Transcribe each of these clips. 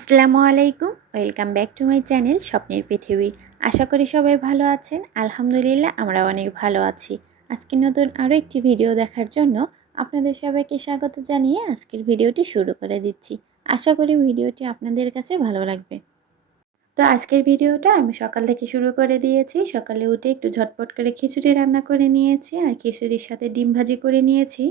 আসসালামু আলাইকুম, welcome back to my channel স্বপ্নের পৃথিবী। আশা করি সবাই ভালো আছেন। আলহামদুলিল্লাহ আমরা অনেক ভালো আছি। আজকে নতুন আরও একটি ভিডিও দেখার জন্য আপনাদের সবাইকে স্বাগত জানিয়ে আজকের ভিডিওটি শুরু করে দিচ্ছি। আশা করি ভিডিওটি আপনাদের কাছে ভালো লাগবে। তো আজকের ভিডিওটা আমি সকাল থেকে শুরু করে দিয়েছি। সকালে উঠে একটু ঝটপট করে খিচুড়ি রান্না করে নিয়েছি আর খিচুড়ির সাথে ডিম ভাজি করে নিয়েছি।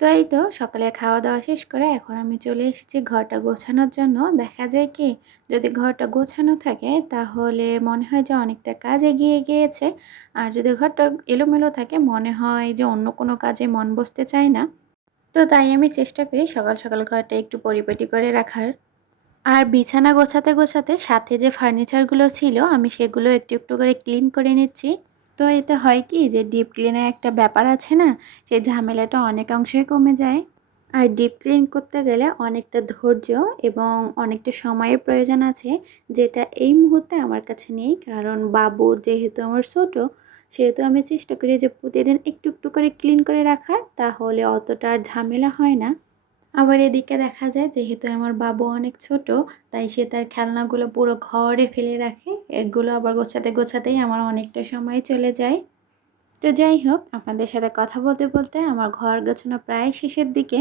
তো এই তো সকালে খাওয়া-দাওয়া শেষ করে এখন আমি চলে এসেছি ঘরটা গোছানোর জন্য। দেখা যায় কি, যদি ঘরটা গোছানো থাকে তাহলে মনে হয় যে অনেকটা কাজ এগিয়ে গিয়েছে। আর যদি ঘরটা এলোমেলো থাকে মনে হয় যে অন্য কোনো কাজে মন বসতে চায় না। তো তাই আমি চেষ্টা করি সকাল, সকাল ঘরটা একটু পরিপাটি করে রাখার। আর বিছানা গোছাতে, গোছাতে সাথে যে ফার্নিচারগুলো ছিল আমি সেগুলো একটু, একটু করে ক্লিন করে নিচ্ছি। তো এতে হয় কি যে ডিপ ক্লিনের একটা ব্যাপার আছে না? সেই ঝামেলাটা অনেকাংশেই কমে যায়। আর ডিপ ক্লিন করতে গেলে অনেকটা ধৈর্য এবং অনেকটা সময়ের প্রয়োজন আছে, যেটা এই মুহূর্তে আমার কাছে নেই। কারণ বাবু যেহেতু আমার ছোট, সেহেতু আমি চেষ্টা করি যে প্রতিদিন একটু, একটু করে ক্লিন করে রাখার, তাহলে অতটা আর ঝামেলা হয় না। আবার এদিকে দেখা যায় যেহেতু আমার বাবু অনেক ছোট, তাই সে তার খেলনাগুলো পুরো ঘরে ফেলে রাখে। এগুলো আবার গোছাতে, গোছাতেই আমার অনেকটা সময় চলে যায়। তো যাই হোক, আপনাদের সাথে কথা বলতে, বলতে আমার ঘর গোছানো প্রায় শেষের দিকে।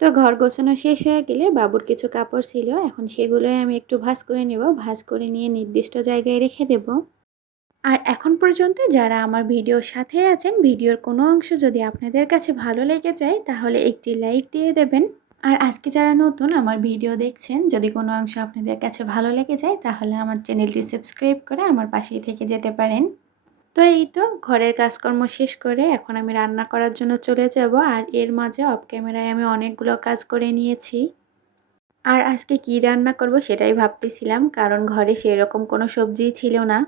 তো ঘর গোছানো শেষ হয়ে গেলে বাবুর কিছু কাপড় ছিল, এখন সেগুলোই আমি একটু ভাঁজ করে নেব। ভাঁজ করে নিয়ে নির্দিষ্ট জায়গায় রেখে দেব। আর এখন পর্যন্ত যারা আমার ভিডিওর সাথে আছেন, ভিডিওর কোনো অংশ যদি আপনাদের কাছে ভালো লেগে যায় তাহলে একটি লাইক দিয়ে দেবেন। আর আজকে যারা নতুন আমার ভিডিও দেখছেন, যদি কোনো অংশ আপনাদের কাছে ভালো লেগে যায় তাহলে আমার চ্যানেলটি সাবস্ক্রাইব করে আমার পাশেই থেকে যেতে পারেন। তো এই তো ঘরের কাজকর্ম শেষ করে এখন আমি রান্না করার জন্য চলে যাব। আর এর মাঝে অফ ক্যামেরায় আমি অনেকগুলো কাজ করে নিয়েছি। আর আজকে কি রান্না করব সেটাই ভাবতেছিলাম, কারণ ঘরে সেরকম কোনো সবজিই ছিল না।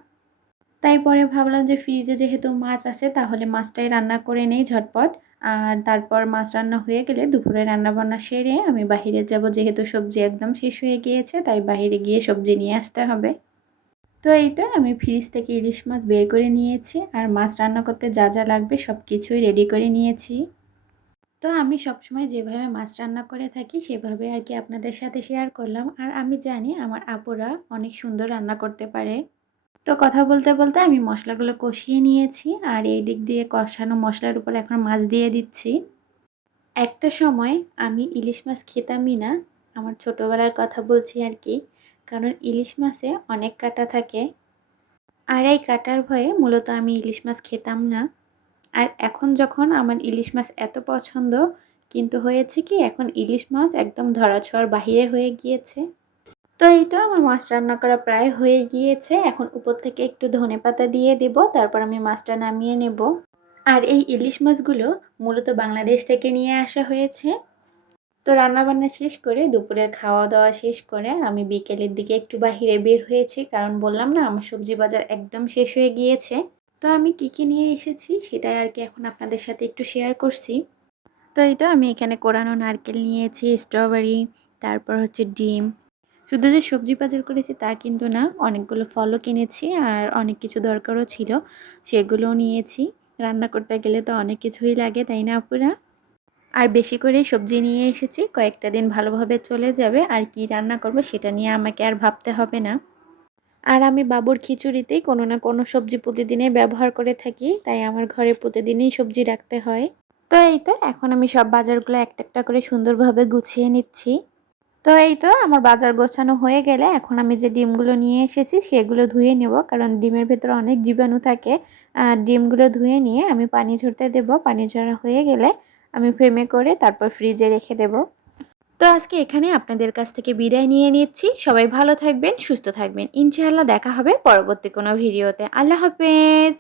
তাই পরে ভাবলাম যে ফ্রিজে যেহেতু মাছ আছে তাহলে মাছটাই রান্না করে নেই ঝটপট। আর তারপর মাছ রান্না হয়ে গেলে দুপুরে রান্নাবান্না সেরে আমি বাহিরে যাব, যেহেতু সবজি একদম শেষ হয়ে গিয়েছে তাই বাহিরে গিয়ে সবজি নিয়ে আসতে হবে। তো এই তো আমি ফ্রিজ থেকে ইলিশ মাছ বের করে নিয়েছি আর মাছ রান্না করতে যা যা লাগবে সব কিছুই রেডি করে নিয়েছি। তো আমি সবসময় যেভাবে মাছ রান্না করে থাকি সেভাবে আর কি আপনাদের সাথে শেয়ার করলাম। আর আমি জানি আমার আপুরা অনেক সুন্দর রান্না করতে পারে। তো কথা বলতে, বলতে আমি মশলাগুলো কষিয়ে নিয়েছি আর এই দিক দিয়ে কষানো মশলার উপর এখন মাছ দিয়ে দিচ্ছি। একটা সময় আমি ইলিশ মাছ খেতামই না। আমার ছোটোবেলার কথা বলছি আর কি। কারণ ইলিশ মাছে অনেক কাঁটা থাকে। আর এই কাঁটার ভয়ে মূলত আমি ইলিশ মাছ খেতাম না। আর এখন যখন আমার ইলিশ মাছ এত পছন্দ, কিন্তু হয়েছে কি এখন ইলিশ মাছ একদম ধরাছোঁয়ার বাহিরে হয়ে গিয়েছে। তো এই তো আমার মাছ রান্না করা প্রায় হয়ে গিয়েছে। এখন উপর থেকে একটু ধনেপাতা দিয়ে দেব। তারপর আমি মাছটা নামিয়ে নেব। আর এই ইলিশ মাছগুলো মূলত বাংলাদেশ থেকে নিয়ে আসা হয়েছে। তো রান্নাবান্না শেষ করে দুপুরের খাওয়া-দাওয়া শেষ করে আমি বিকেলের দিকে একটু বাহিরে বের হয়েছি। কারণ বললাম না আমার সবজি বাজার একদম শেষ হয়ে গিয়েছে। তো আমি কি নিয়ে এসেছি সেটাই আর কি এখন আপনাদের সাথে একটু শেয়ার করছি। তো এই তো আমি এখানে কোরানো নারকেল নিয়েছি, স্ট্রবেরি, তারপর হচ্ছে ডিম। শুধু যে সবজি বাজার করেছি তা কিন্তু না, অনেকগুলো ফলও কিনেছি আর অনেক কিছু দরকারও ছিল, সেগুলোও নিয়েছি। রান্না করতে গেলে তো অনেক কিছুই লাগে, তাই না আপুরা? আর বেশি করেই সবজি নিয়ে এসেছি, কয়েকটা দিন ভালোভাবে চলে যাবে আর কি রান্না করব সেটা নিয়ে আমাকে আর ভাবতে হবে না। আর আমি বাবুর খিচুড়িতেই কোনো না কোনো সবজি প্রতিদিনই ব্যবহার করে থাকি, তাই আমার ঘরে প্রতিদিনই সবজি রাখতে হয়। তো এই তো এখন আমি সব বাজারগুলো একটা, একটা করে সুন্দরভাবে গুছিয়ে নিচ্ছি। তো এই তো আমার বাজার গোছানো হয়ে গেলে এখন আমি যে ডিমগুলো নিয়ে এসেছি সেগুলো ধুয়ে নেব, কারণ ডিমের ভেতরে অনেক জীবাণু থাকে। আর ডিমগুলো ধুয়ে নিয়ে আমি পানি ঝরতে দেব। পানি ঝরা হয়ে গেলে আমি ফ্রেমে করে তারপর ফ্রিজে রেখে দেব। তো আজকে এখানে আপনাদের কাছ থেকে বিদায় নিয়ে নিচ্ছি। সবাই ভালো থাকবেন, সুস্থ থাকবেন। ইনশাআল্লাহ দেখা হবে পরবর্তী কোনো ভিডিওতে। আল্লাহ হাফেজ।